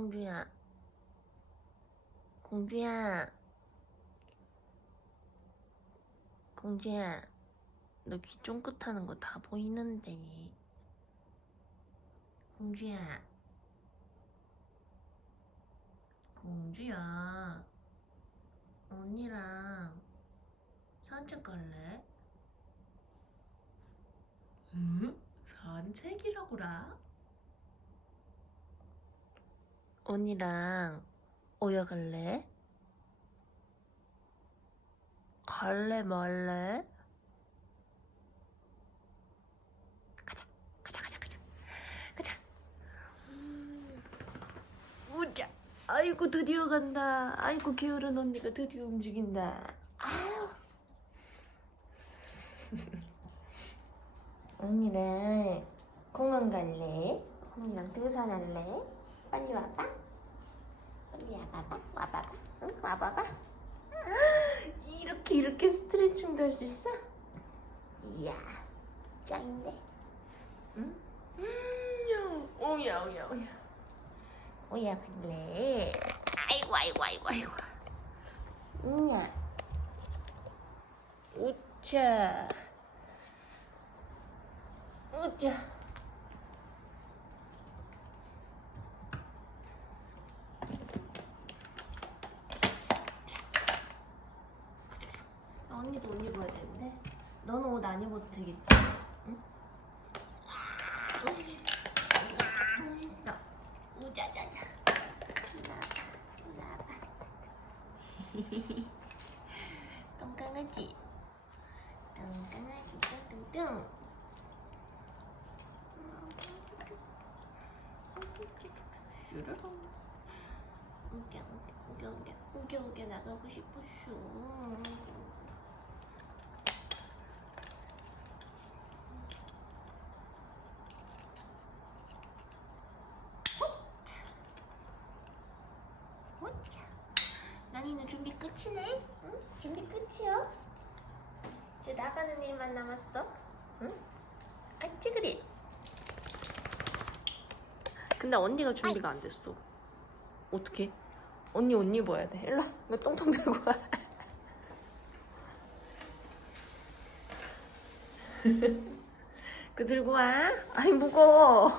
공주야. 공주야. 공주야. 너 귀 쫑긋하는 거 다 보이는데. 공주야. 공주야. 언니랑 산책 갈래? 응? 산책이라고라? 언니랑 어여 갈래? 갈래 말래? 가자 가자 가자 가자 가자. 우자. 아이고 드디어 간다. 아이고 게으른 언니가 드디어 움직인다. 아유. 언니랑 공원 갈래? 언니랑 등산할래? 빨리 와봐. 빨리 와봐봐. 와봐봐. 응? 와봐봐. 이렇게 스트레칭도 할 수 있어? 이야 짱인데. 응? 오야 오야 그래. 아이고 야 우짜 언니도 옷 입어야 되는데. 너는 옷 안 입어도 되겠지? 응? 했어. 우자자자. 나봐. 똥강아지. 똥강아지 똥똥똥. 슈르렁. 우겨 나가고 싶었어. 난이는 준비 끝이네? 응? 준비 끝이요? 이제 나가는 일만 남았어? 응? 아찌 그리. 근데 언니가 준비가 안 됐어. 어떡해? 언니 옷 입어야 돼. 일로 와. 이거 똥통 들고 와. 그 들고 와. 아이 무거워.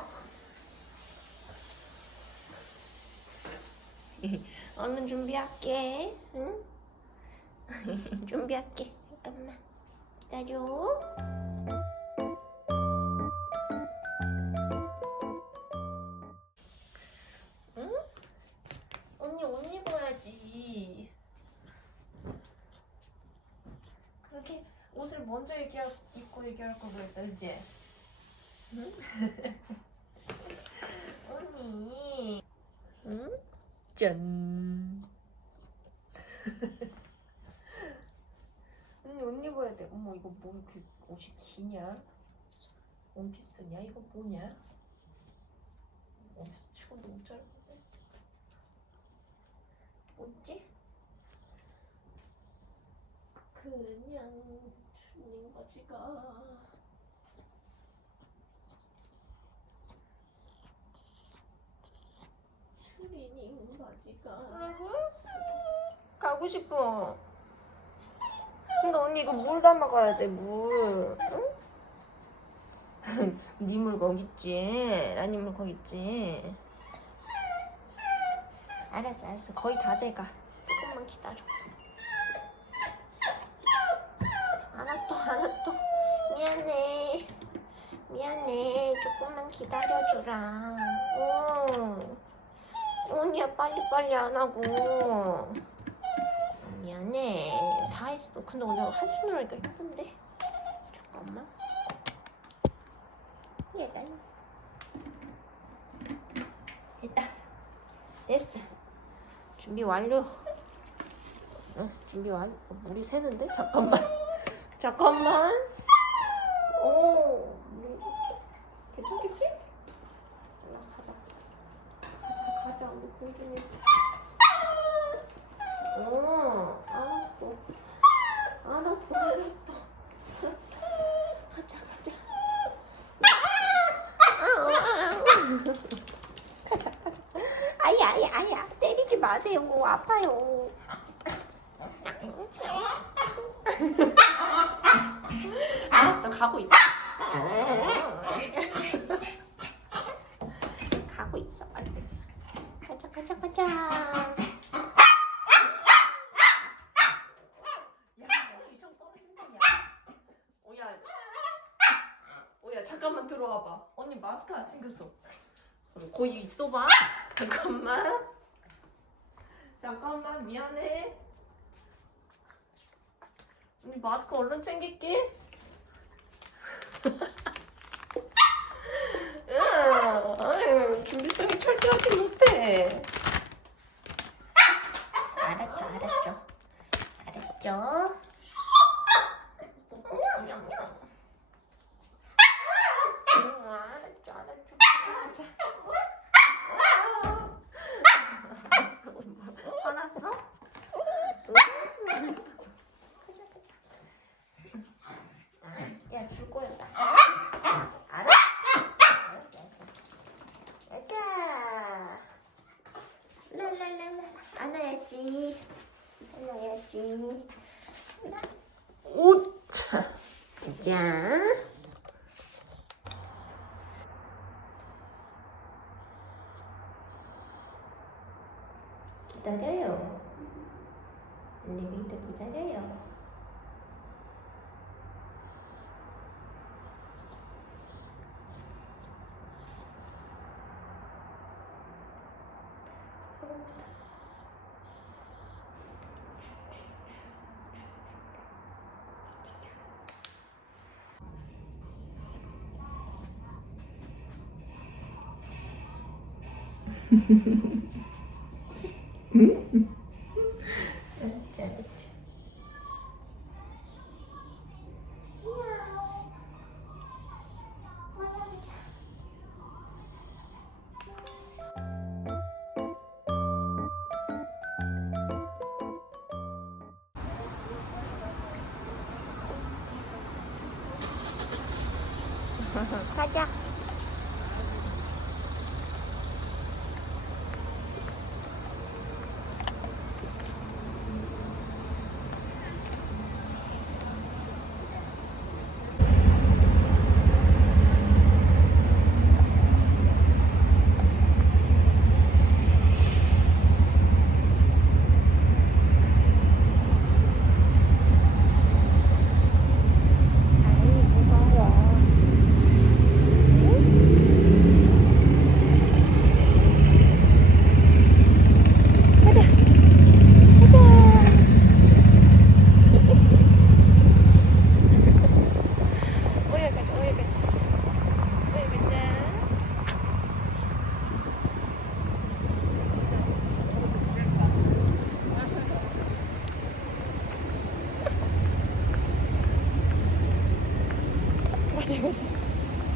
얼른 준비할게. 응? 준비할게. 잠깐만 기다려. 응? 언니 옷 입어야지. 그렇게 옷을 먼저 입고 얘기할 걸 그랬다, 그치? 응? 언니. 응? 짠. 언니 옷 입어야 돼. 어머 이거 뭐 이렇게 옷이 기냐? 원피스냐? 이거 뭐냐? 원피스 치고 너무 짧은데? 뭐지? 그냥 추는 바지가 추리닝 바지가 가고 싶어. 근데 언니 이거 물 담아가야 돼. 물. 응? 네 물 거기 있지. 라니 물 거기 있지. 알았어. 거의 다 돼가. 조금만 기다려. 알았어. 미안해. 조금만 기다려주라. 언니야 빨리 안 하고. 미안해. 다 했어. 근데 오늘 한숨을 하니까 힘든데. 잠깐만. 얘랑. 됐어. 준비 완료. 준비 완료. 물이 새는데? 잠깐만. 오, 괜찮겠지? 가자. 우리 공주님. 알았어. 가자. 가자. 아야. 마세요. 아파요. 알았어, 가고 있어. 가고 있어. 가자, 가자, 가자. 야, 귀좀 떨어진다, 야. 오야, 오야, 잠깐만 들어와봐. 언니 마스크 안 챙겼어. 거기 있어봐. 잠깐만. 잠깐만, 미안해. 언니 마스크 얼른 챙길게. 준비성이 철저하지 못해. 알았죠, 알았죠. 알았죠. 알았죠, 알았죠. 화났어? 야, 줄 거야. 알아? 가자. 랄랄랄라. 안아야지. 안아야지. 오차. 자. 기다려요. 엘리베이터 기다려요. 가자.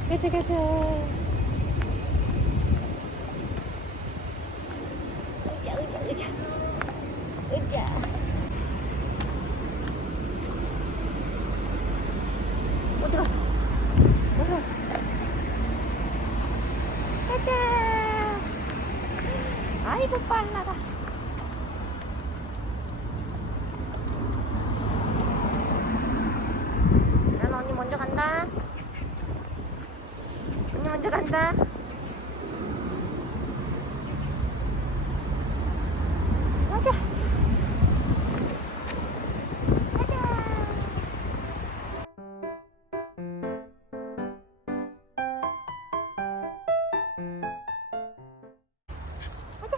가자, 가자. 의자, 의자, 의자. 의자. 어디 갔어? 어디 갔어? 가자. 아이고, 빨라라. 난 언니 먼저 간다. 언니 먼저 간다. 가자. 가자. 가자.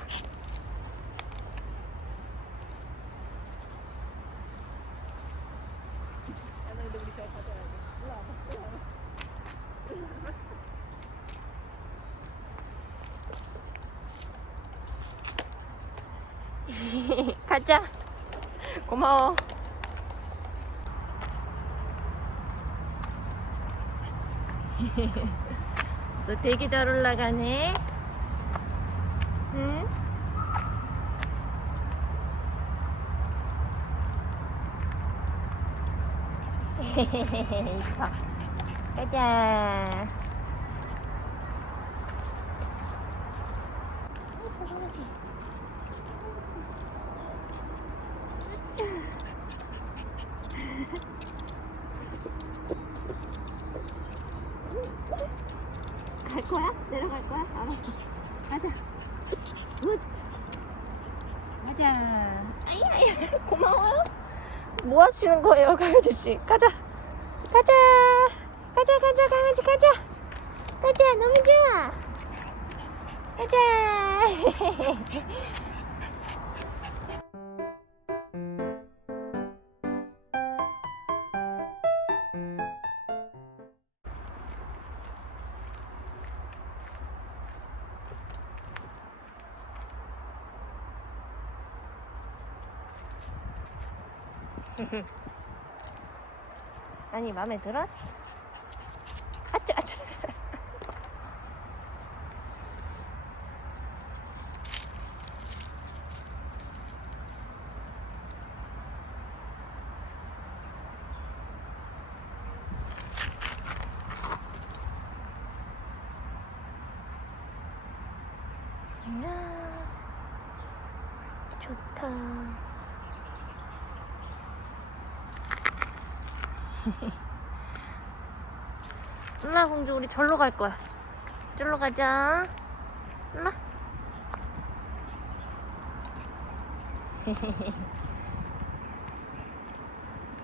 근데 우리 저거 가져야 돼. 올라와. 가자. 고마워. 너 되게 잘 올라가네. 응? 이뻐. 가자. 강아지. 내려갈 거야? 내려갈 거야? 알았어. 가자. 굿. 가자. 아이 고마워요. 뭐 하시는 거예요, 강아지씨? 가자. 가자. 가자, 가자, 강아지 가자. 가자, 너무 좋아. 가자. 아니 마음에 들었어? 아차 아차. 이야 좋다. 일라 공주 우리 절로 갈 거야. 절로 가자. 일라.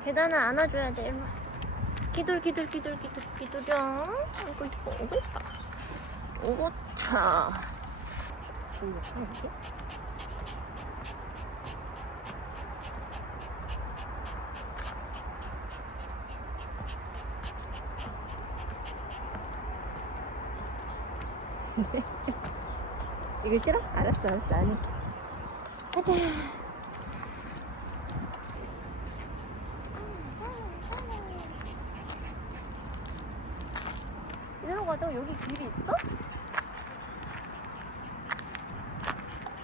계단을 안아줘야 돼. 일로. 기둘 기둘 기둘 기둘 기둘정. 아이고 이뻐. 오고 이뻐. 오고 차. 줄로 가는데? 이거 싫어? 알았어 알았어 안 할게. 가자. 이리로 가자. 여기 길이 있어?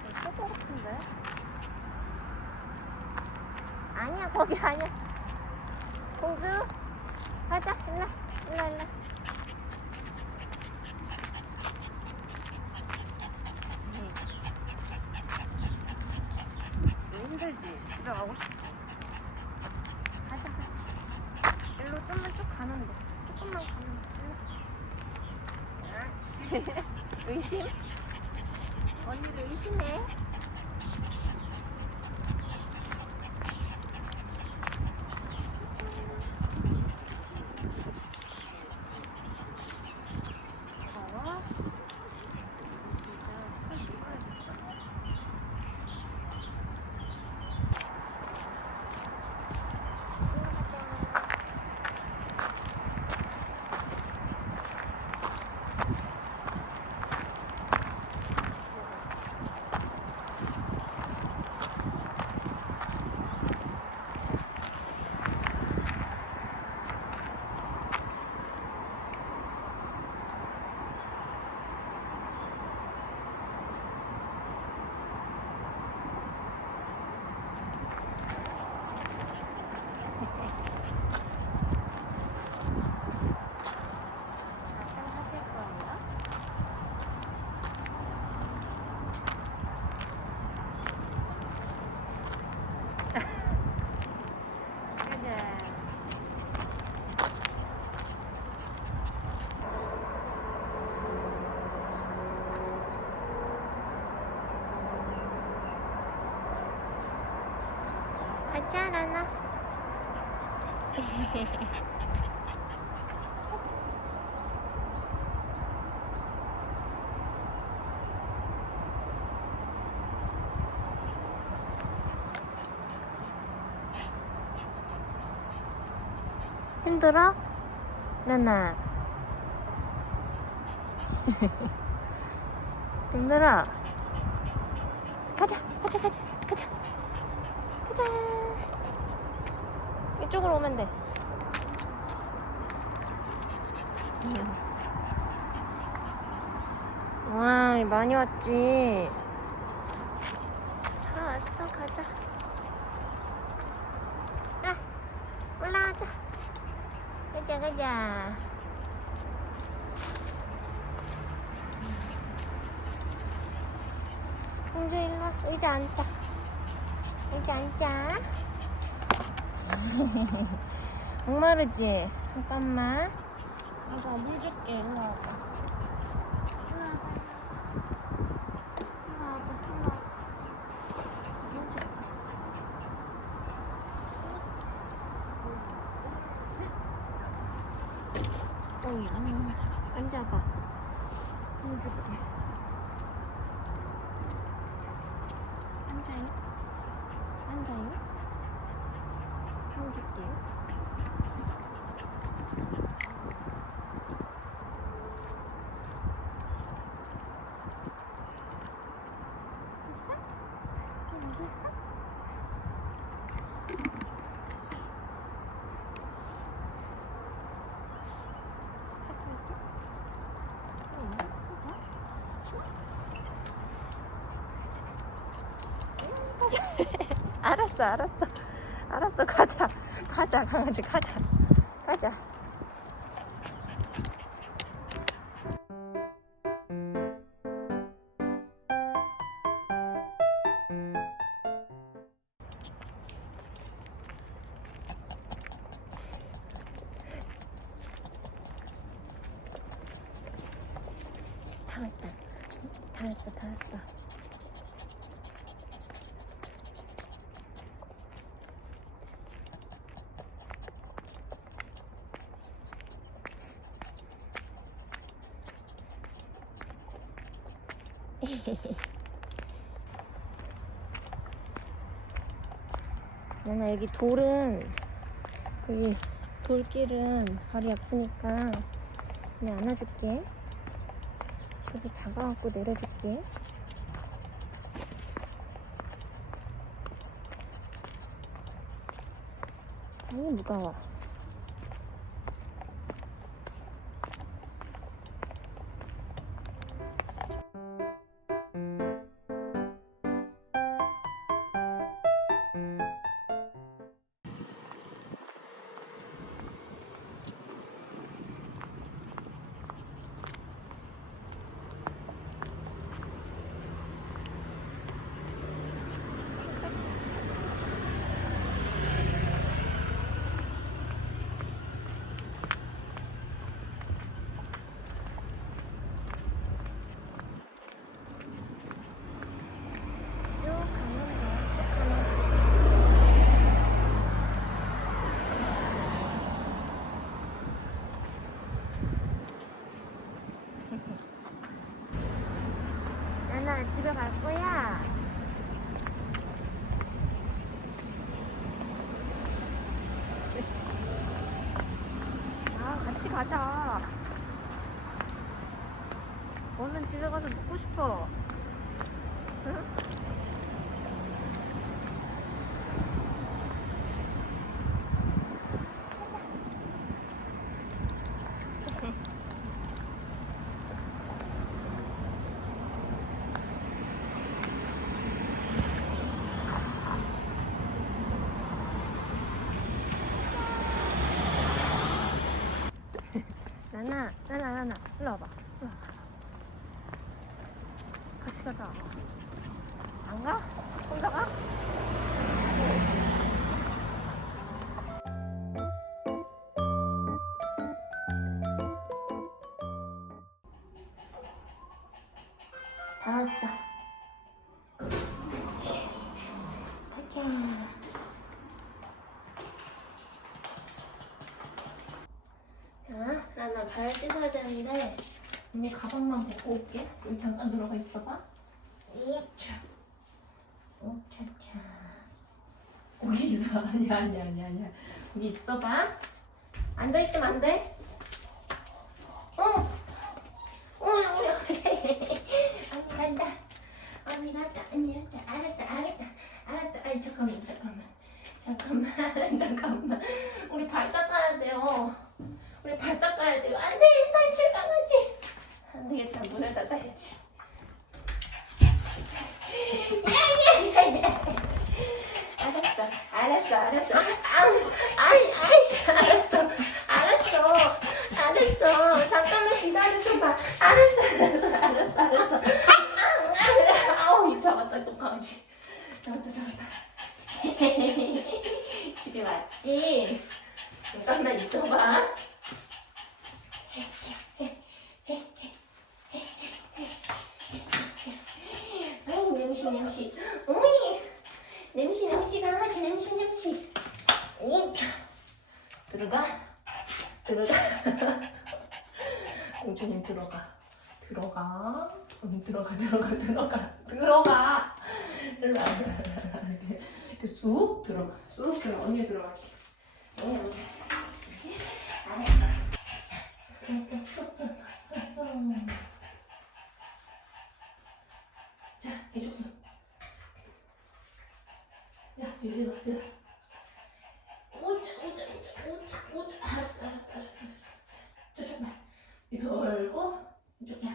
있을 것 같은데. 아니야 거기 아니야. 공주 가자. 일라 일라 일라. 힘들지? 집에 가고 싶어. 가자 가자. 일로 좀만 쭉 가면 돼. 조금만 가면 돼. 의심? 언니를 의심해. 가자 라나. 힘들어? 라나. 힘들어? 가자 가자 가자 가자 가자. 이쪽으로 오면 돼. 와 많이 왔지. 다 왔어. 가자. 올라가자. 가자 가자. 공주 일로 의자 앉자. 의자 앉자. 목마르지? 잠깐만. 내가 물 줄게. 일로 와봐. 엉덩이. 앉아봐. 힘줄게. 앉아요. 앉아요. 힘줄게요. 알았어, 알았어. 알았어, 가자. 가자, 강아지, 가자. 가자. 다 왔다. 다 왔어, 다 왔어. 나나 여기 여기 돌길은 발이 아프니까 그냥 안아줄게. 여기 다가갖고 내려줄게. 아니 무거워. 나나 집에 갈 거야. 아, 같이 가자. 얼른 집에 가서 먹고 싶어. 응? 나나, 일로 와봐. 일로 와봐. 같이 가자. 안 가? 혼자 가? 다 왔다. 가자. 나나 발 씻어야 되는데 언니 가방만 벗고 올게. 여기 잠깐 들어가 있어봐. 오차. 오차차. 거기 있어. 아니야. 거기 있어봐. 앉아있으면 안 돼. 언니 간다. 언니 간다. 알았어. 아이 잠깐만. 우리 발 닦아야 돼요. 우리 발 닦아야 돼요. 안 돼, 탈출 강아지. 안 되겠다, 문을 닫아야지. 야야야야. 알았어. 알았어. 잠깐만 기다려줘봐. 알았어. 아우, 잡았다, 또 강아지. 잡았다. 집에 왔지? 잠깐만 있어봐. 아이고 냄새. 오이 냄새 강아지 냄새. 오 들어가. 공주님 들어가. 들어가. 들어가. 일로 와. 이렇게 쑥 들어가. 언니 들어갈게. 알았어. 자, 이쪽 손. 야, 들어. 오자. 알았어. 저쪽 봐. 돌고 이쪽 봐.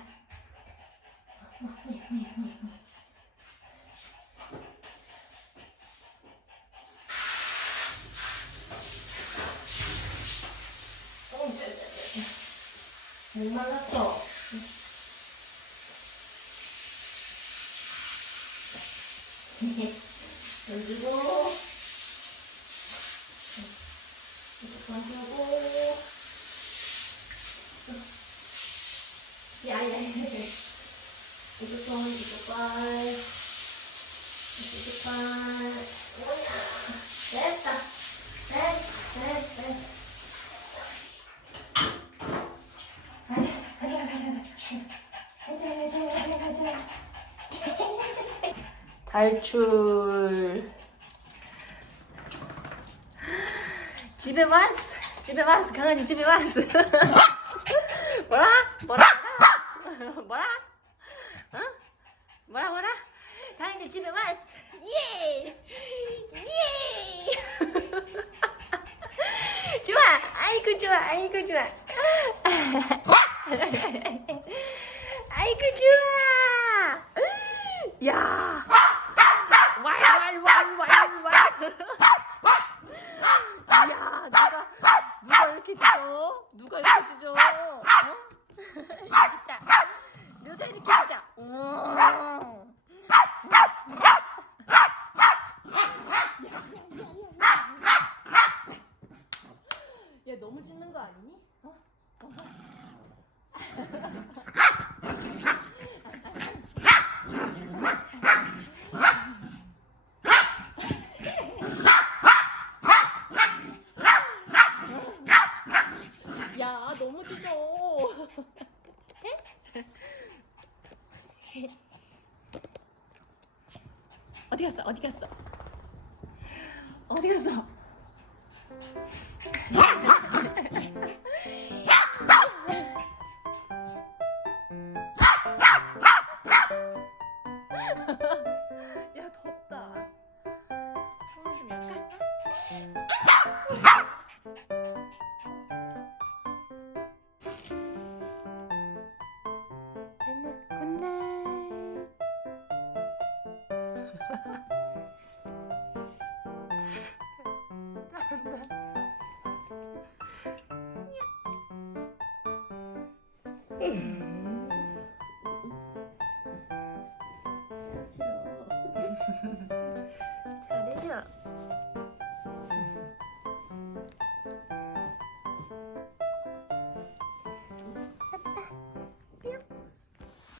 목 말랐어. 던지고 이쪽 던지고 야야 이쪽 손 이쪽 발 뭐야 됐다 가자 탈출. 집에 왔어. 강아지 집에 왔어. 뭐라? 강아지 집에 왔어. 예. 좋아. 아이고 좋아. 아이고 좋아. 야. 왈. 야, 누가 이렇게 짖어? 누가 이렇게 짖어? 어? 여기 있다. 누가 이렇게 짖어? 야, 너무 짖는 거 아니니? 야, 너무 짖어. 어디 갔어? 야, 덥다. 창문 좀 열까? 잘해줘.